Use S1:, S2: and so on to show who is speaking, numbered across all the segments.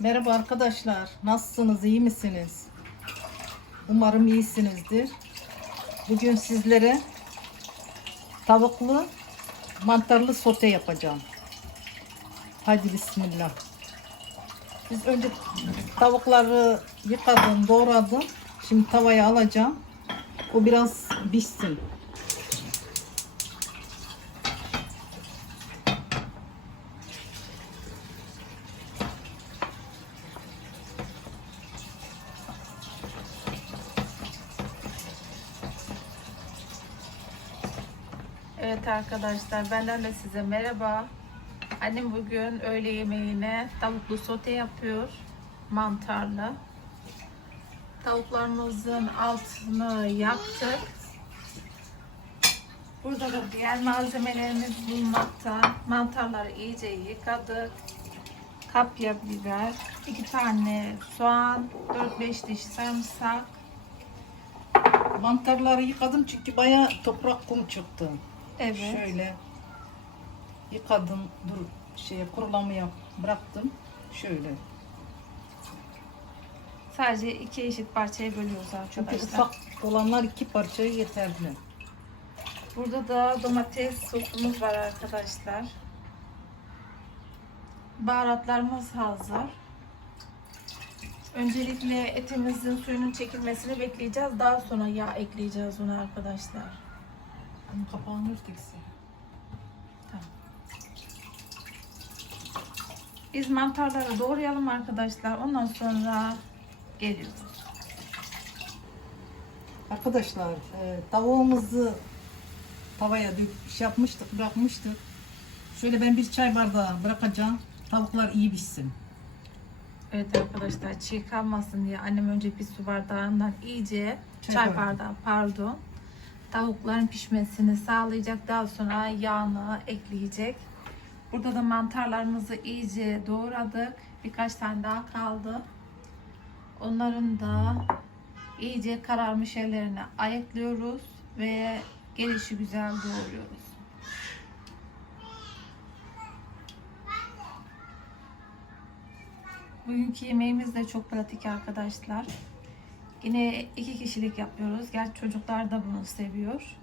S1: Merhaba arkadaşlar. Nasılsınız? iyi misiniz? Umarım iyisinizdir. Bugün sizlere tavuklu mantarlı sote yapacağım. Hadi bismillah. Biz önce tavukları yıkadım, doğradım. Şimdi tavaya alacağım. O biraz pişsin.
S2: Evet arkadaşlar benden de size merhaba. Annem bugün öğle yemeğine tavuklu sote yapıyor. Mantarlı. Tavuklarımızın altını yaktık. Burada da diğer malzemelerimiz bulunmakta. Mantarları iyice yıkadık. Kapya biber, iki tane soğan, 4-5 diş sarımsak,
S1: Mantarları yıkadım çünkü bayağı toprak kum çıktı.
S2: Evet.
S1: Şöyle yıkadım, dur şeye kurulamaya bıraktım. Şöyle.
S2: Sadece iki eşit parçaya bölüyoruz
S1: Çünkü
S2: arkadaşlar.
S1: ufak olanlar iki parçaya yeterli.
S2: Burada da domates sosumuz var arkadaşlar. Baharatlarımız hazır. Öncelikle etimizin suyunun çekilmesini bekleyeceğiz. Daha sonra yağ ekleyeceğiz ona arkadaşlar.
S1: Bunun kapağını örtükse.
S2: Biz mantarları doğrayalım arkadaşlar. Ondan sonra geliyoruz.
S1: Arkadaşlar e, tavuğumuzu tavaya dök, şey yapmıştık, bırakmıştık. Şöyle ben bir çay bardağı bırakacağım. Tavuklar iyi pişsin.
S2: Evet arkadaşlar çiğ kalmasın diye annem önce bir su bardağından iyice
S1: Çay
S2: çay,
S1: bardağı
S2: pardon tavukların pişmesini sağlayacak daha sonra yağını ekleyecek. Burada da mantarlarımızı iyice doğradık. Birkaç tane daha kaldı. Onların da iyice kararmış yerlerine ayıklıyoruz ve gelişi güzel doğruyoruz. Bugünkü yemeğimiz de çok pratik arkadaşlar. Yine iki kişilik yapıyoruz. Gerçi çocuklar da bunu seviyor.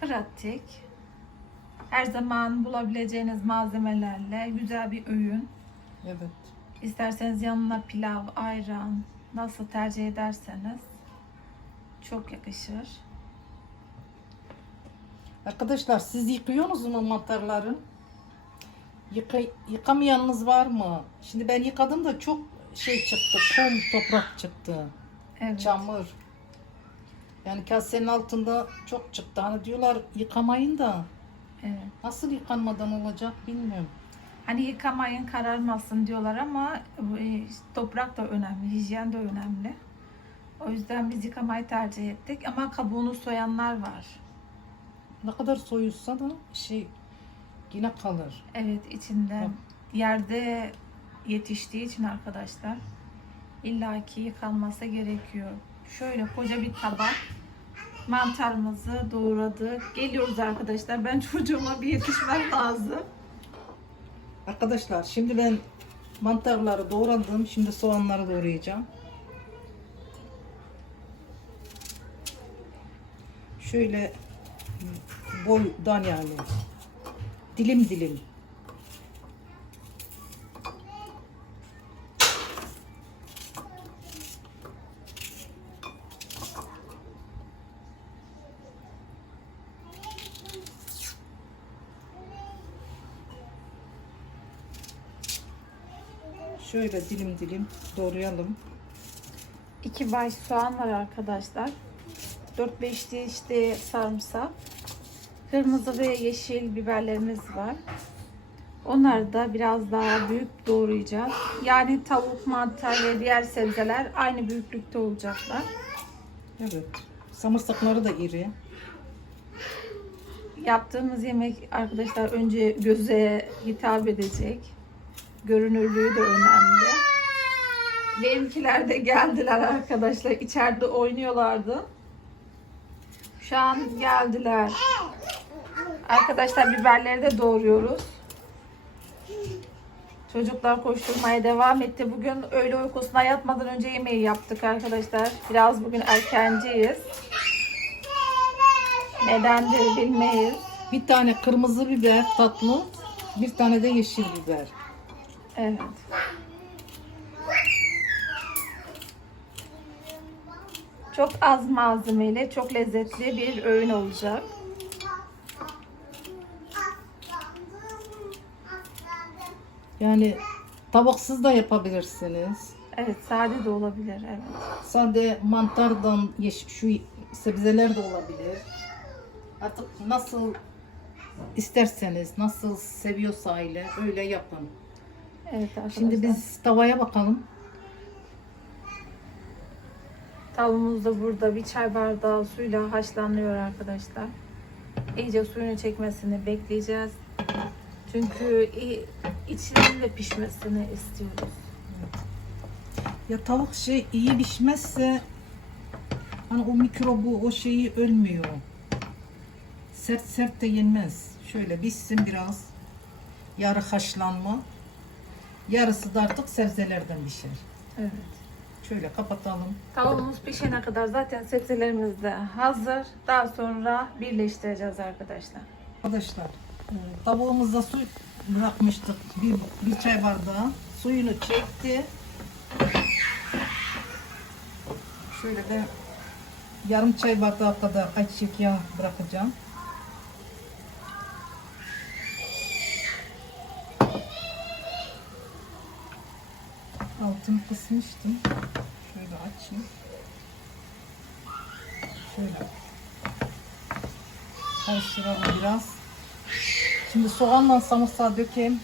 S2: Pratik. Her zaman bulabileceğiniz malzemelerle güzel bir öğün.
S1: Evet.
S2: İsterseniz yanına pilav, ayran nasıl tercih ederseniz çok yakışır.
S1: Arkadaşlar siz yıkıyorsunuz mu mantarları? Yıka, yıkamayanınız var mı? Şimdi ben yıkadım da çok şey çıktı. Kum, toprak çıktı.
S2: Evet.
S1: Çamur. Yani kasenin altında çok çıktı. Hani diyorlar yıkamayın da
S2: evet.
S1: nasıl yıkanmadan olacak bilmiyorum.
S2: Hani yıkamayın kararmasın diyorlar ama e, toprak da önemli, hijyen de önemli. O yüzden biz yıkamayı tercih ettik ama kabuğunu soyanlar var.
S1: Ne kadar soyulsa da şey yine kalır.
S2: Evet içinde yerde yetiştiği için arkadaşlar illaki yıkanması gerekiyor. Şöyle koca bir tabak mantarımızı doğradık. Geliyoruz arkadaşlar. Ben çocuğuma bir yetişmem lazım.
S1: Arkadaşlar şimdi ben mantarları doğradım. Şimdi soğanları doğrayacağım. Şöyle boydan yani. Dilim dilim. Şöyle dilim dilim doğrayalım.
S2: İki baş soğan var arkadaşlar. 4-5 diş de sarımsak. Kırmızı ve yeşil biberlerimiz var. Onları da biraz daha büyük doğrayacağız. Yani tavuk, mantar ve diğer sebzeler aynı büyüklükte olacaklar.
S1: Evet. Samırsakları da iri.
S2: Yaptığımız yemek arkadaşlar önce göze hitap edecek. Görünürlüğü de önemli. Benimkiler de geldiler arkadaşlar. İçeride oynuyorlardı. Şu an geldiler. Arkadaşlar biberleri de doğruyoruz. Çocuklar koşturmaya devam etti. Bugün öğle uykusuna yatmadan önce yemeği yaptık arkadaşlar. Biraz bugün erkenciyiz. Nedendir bilmeyiz.
S1: Bir tane kırmızı biber tatlı, bir tane de yeşil biber.
S2: Evet. Çok az malzemeyle çok lezzetli bir öğün olacak.
S1: Yani tabaksız da yapabilirsiniz.
S2: Evet, sade de olabilir. Evet.
S1: Sade mantardan yeşil şu sebzeler de olabilir. Artık nasıl isterseniz, nasıl seviyorsa aile öyle yapın.
S2: Evet arkadaşlar.
S1: Şimdi biz tavaya bakalım.
S2: Tavuğumuz da burada bir çay bardağı suyla haşlanıyor arkadaşlar. İyice suyunu çekmesini bekleyeceğiz. Çünkü içinin de pişmesini istiyoruz.
S1: Ya tavuk şey iyi pişmezse hani o mikrobu o şeyi ölmüyor. Sert sert de yenmez. Şöyle pişsin biraz. Yarı haşlanma. Yarısı da artık sebzelerden pişer.
S2: Evet.
S1: Şöyle kapatalım.
S2: Tavuğumuz pişene kadar zaten sebzelerimiz de hazır. Daha sonra birleştireceğiz arkadaşlar.
S1: Arkadaşlar tavuğumuzda su bırakmıştık. Bir, bir çay bardağı. Suyunu çekti. Şöyle de yarım çay bardağı kadar ayçiçek yağı bırakacağım. Altını kısmıştım. Şöyle açayım. Şöyle karıştıralım biraz. Şimdi soğanla samırsağı dökeyim.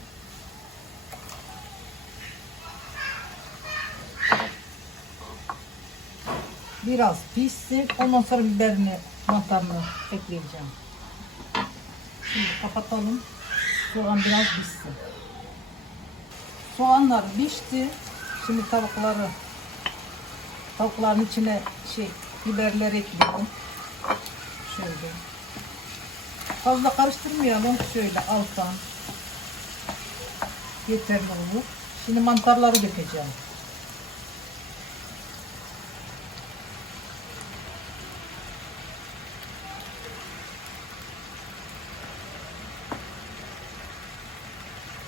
S1: Biraz pişsin. Ondan sonra biberini, mantarını ekleyeceğim. Şimdi kapatalım. Soğan biraz pişsin. Soğanlar pişti. Şimdi tavukları tavukların içine şey biberleri ekliyorum. Şöyle. Fazla karıştırmayalım. Şöyle alttan. Yeterli olur. Şimdi mantarları dökeceğim.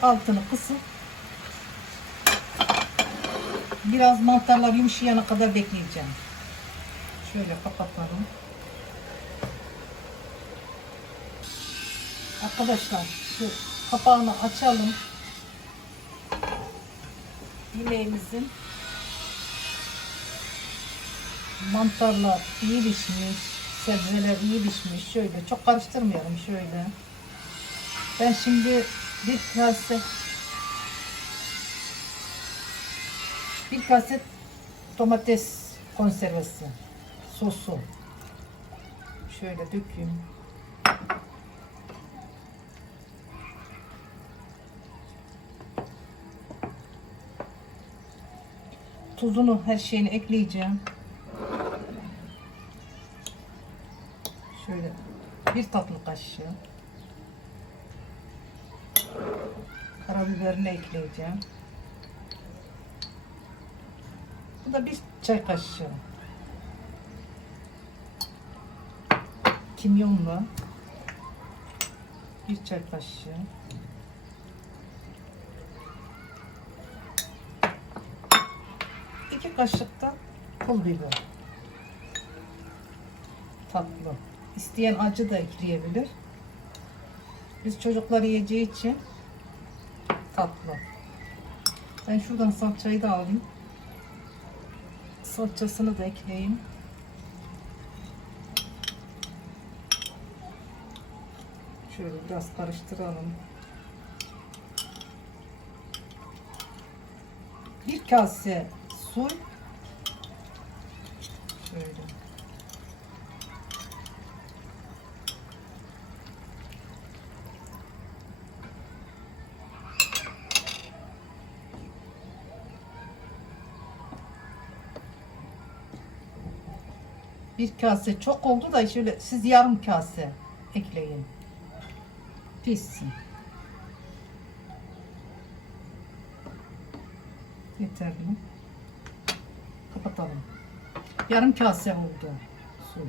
S1: Altını kısıp biraz mantarlar yumuşayana kadar bekleyeceğim. Şöyle kapatalım. Arkadaşlar şu kapağını açalım. Yemeğimizin mantarlar iyi pişmiş, sebzeler iyi pişmiş. Şöyle çok karıştırmayalım şöyle. Ben şimdi bir kase bir kase domates konservesi sosu şöyle dökeyim. Tuzunu her şeyini ekleyeceğim. Şöyle bir tatlı kaşığı. Karabiberini ekleyeceğim. Da bir çay kaşığı. Kimyonla bir çay kaşığı. İki kaşık da pul biber. Tatlı. İsteyen acı da ekleyebilir. Biz çocuklar yiyeceği için tatlı. Ben şuradan salçayı da alayım. Salçasını da ekleyeyim. Şöyle biraz karıştıralım. Bir kase su. Şöyle. Bir kase çok oldu da şöyle siz yarım kase ekleyin. Pişsin. Yeterli. Kapatalım. Yarım kase oldu su.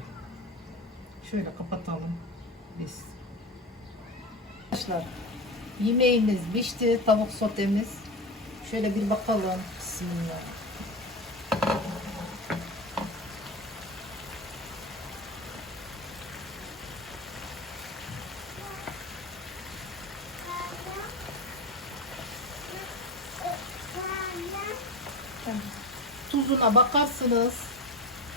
S1: Şöyle kapatalım biz. Arkadaşlar yemeğimiz pişti. Tavuk sotemiz. Şöyle bir bakalım. Bismillah. Tuzuna bakarsınız.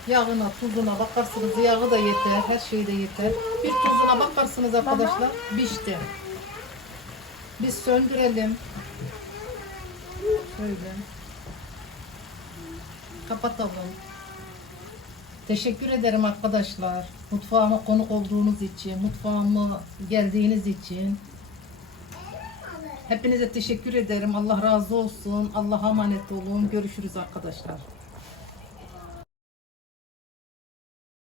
S1: Yağına, tuzuna bakarsınız. Yağı da yeter, her şey de yeter. Bir tuzuna bakarsınız arkadaşlar. Pişti. Biz söndürelim. Şöyle. Kapatalım. Teşekkür ederim arkadaşlar. Mutfağıma konuk olduğunuz için, mutfağıma geldiğiniz için. Hepinize teşekkür ederim. Allah razı olsun. Allah'a emanet olun. Görüşürüz arkadaşlar.